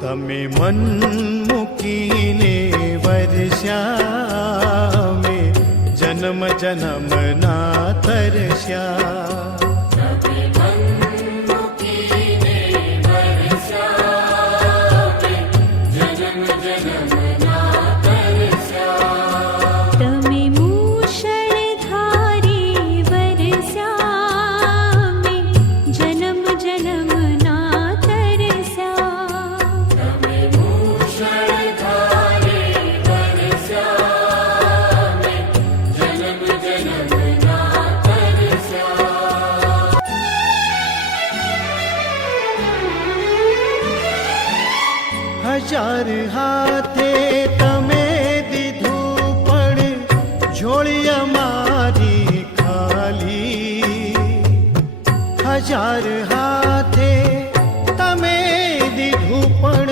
તમે મન મૂકીને વર્ષ્યા મેં જન્મ જન્મ ના તરસ્યા. હજાર હાથે તમે દીધું પણ ઝોળી અમારી ખાલી. હજાર હાથે તમે દીધું પણ